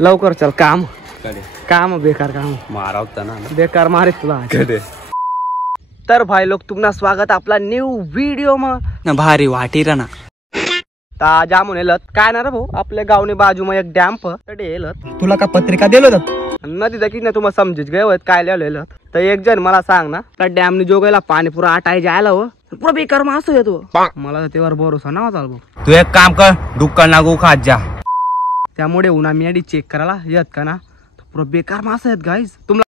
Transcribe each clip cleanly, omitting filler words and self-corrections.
लवकर चल काम काम बेकार काम मारा होता ना बेकार मारे तुला तर भाई लोग तुम्हाला स्वागत आपला न्यू व्हिडिओ में भारी वाटी ना ताजा म्हणेलत काय ना रे भाऊ आपल्या गावने बाजू में एक डॅम तुला का पत्रिका दिलो नदी देखी ना तुम्हाला समजीच गए काय लिहिलेलं तर एक जण मला सांग ना त्या डॅमने जोगायला पाणी पुरा आटाय जायला हो पुरा बेकार मास येतो मला तर त्यावर भरोसा ना होता भाऊ तू एक काम कर डुक्कर नागू खात जा त्यामुळे उन्हा मी चेक करायला येत का ना पुरा बेकार मास आहेत गाईज तुम्हाला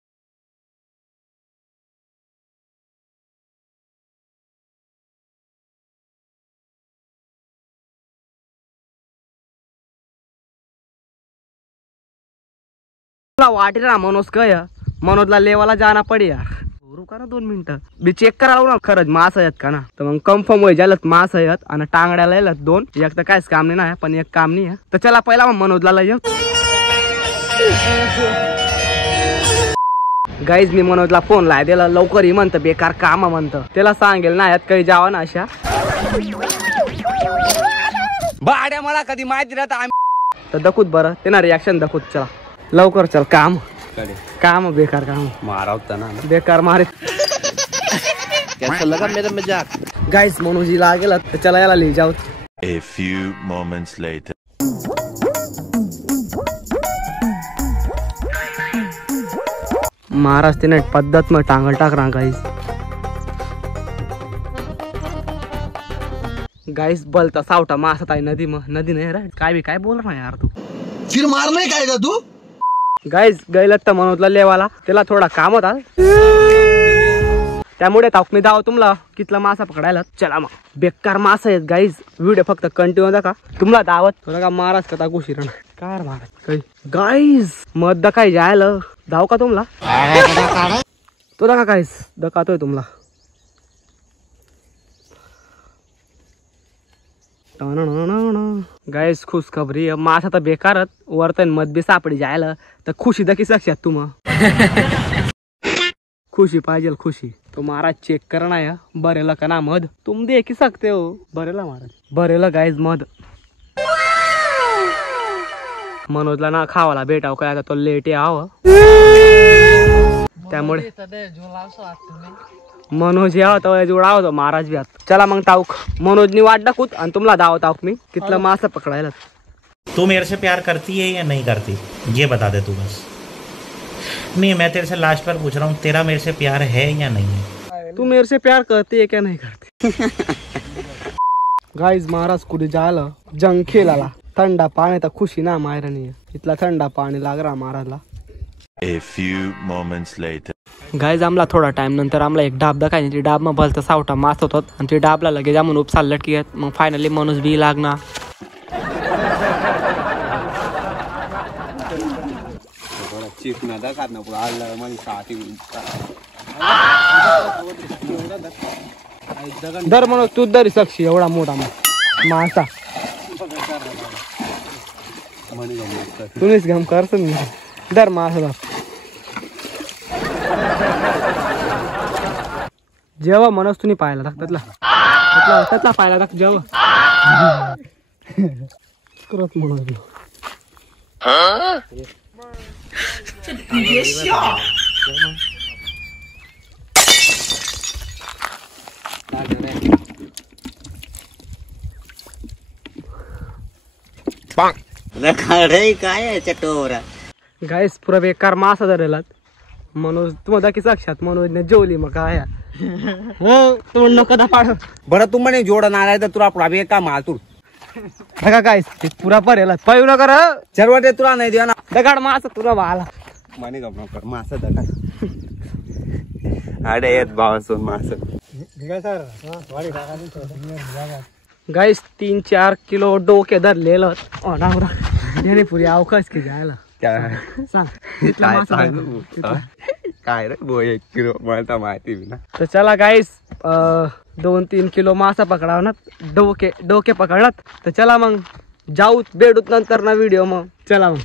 वाटेला मनोज काय मनोजला लेवाला जाना पडे यार रुका ना 2 मिनिटं मी चेक करावं ना खरंच मास आहेत का ना तर मग कन्फर्म होई झालं मास आहेत आणि टांगड्याला येतात 2 एक तर कायच काम नाही पण एक काम नाही तर चला पहिला मग मनोजला लय गाईज मी मनोजला फोन लाय दिला लवकर ही म्हणतं बेकार काम म्हणतं त्याला सांगेल ना यात काही जावं ना अशा भाड्या मला कधी माहिती राहत तर दखूत बरं ते ना रिॲक्शन दखूत चला लवकर चल काम काम बेकार काम मारा होता ना बेकार मारे कैसा लगा मेरा मजाक गाइस मनोज जी लागेल तर चला याला ले जाऊ A few moments later. Maharaj तिने पद्धत में टांगल टाक रहा गाइस बलता सावटा मासत आहे नदी में नदी नाही रे काय भी काय बोल रहा है यार तू फिर मारने का है तू गाइस गैलत तर मनोजला लेवाला त्याला थोडा काम होता त्यामुळे ताकमी दाव तुम्हाला कितला मासा पकडायला चला मग बेकार मासा आहेत गाइस व्हिडिओ फक्त कंटिन्यू दाखा तुम्हाला दावत थोडा का महाराज कथा गोशीर काय महाराज काही गाइस मत दखाय जायला दाव का तुम्हाला तो दाखा गाइस दखातोय तुम्हाला गाइस खुशखबरी मासा तर बेकारच वरतन मत भी सापडी जायला तर खुशी दखी सकशात तुम खुशी पाहिजे खुशी तो महाराज चेक करना है बरेला का ना मध तुम देख ही सकते हो बरेला महाराज बरेला गाइस मध मनोजला ना खावाला भेटाव काय आता तो लेट यावं त्यामुळे मनोज यावं तर जोडावं तो महाराज बी आता चला मग ताऊक मनोजनी वाट दाखवत आणि तुम्हाला दावत ताऊक मी कितला मासा पकडायला तू मेरे से प्यार करती है या नहीं करती ये बता दे तू बस नहीं मैं तेरे से लास्ट बार पूछ रहा हूँ तेरा मेरे से प्यार है या नहीं है तू मेरे से प्यार करती है क्या नहीं करती गाइस महाराज कुठे जायला जंग खेळाला थंडा पाणी तर खुशी ना मायरा नाही इथला थंडा पाणी लाग रहा महाराजला A few moments later. Guys आमला थोडा टाइम नंतर आमला एक डाब दाखवायची ती डाब मग भलता सावटा मास होत आणि ती डाबला लगेच आम्ही उपसाल लटकी आहेत मग फायनली मनोज बी लागणार चिकना दाखत ना पुढे आला माझी साथी दर मनोज तू दरी साक्षी एवढा मोठा मासा तुम्हीच घेऊन करतो मी दर मासा जेव्हा मनोज तुम्ही पाहायला त्यातला पाहायला टाक जेव्हा करत मनोज काय चटोरा गाइस पुरा बेकार मासा धरेला मनोज तुम्हाला की साक्षात मनोजने जेवली मग काय तू नको दा पाड बरं तू म्हणे जोड नाराय तर तुला पुढे का माल तू बघा गाइस ते पुरा परेला पायू न कर चरवटे तुला नाही द्या ना दगाड मासा तुला वाला माने गप नको मासा दका अरे येत बावसून मासा गाइस 3-4 किलो डोके धरलेलं याने पुरी अवकाश की जायला सांग काय रे 1 किलो मला माहिती ना तर चला गाइस 2-3 किलो मासा पकडावणार डोके पकडणार तर चला मग जाऊ भेटूत नंतर ना व्हिडिओ मग चला मग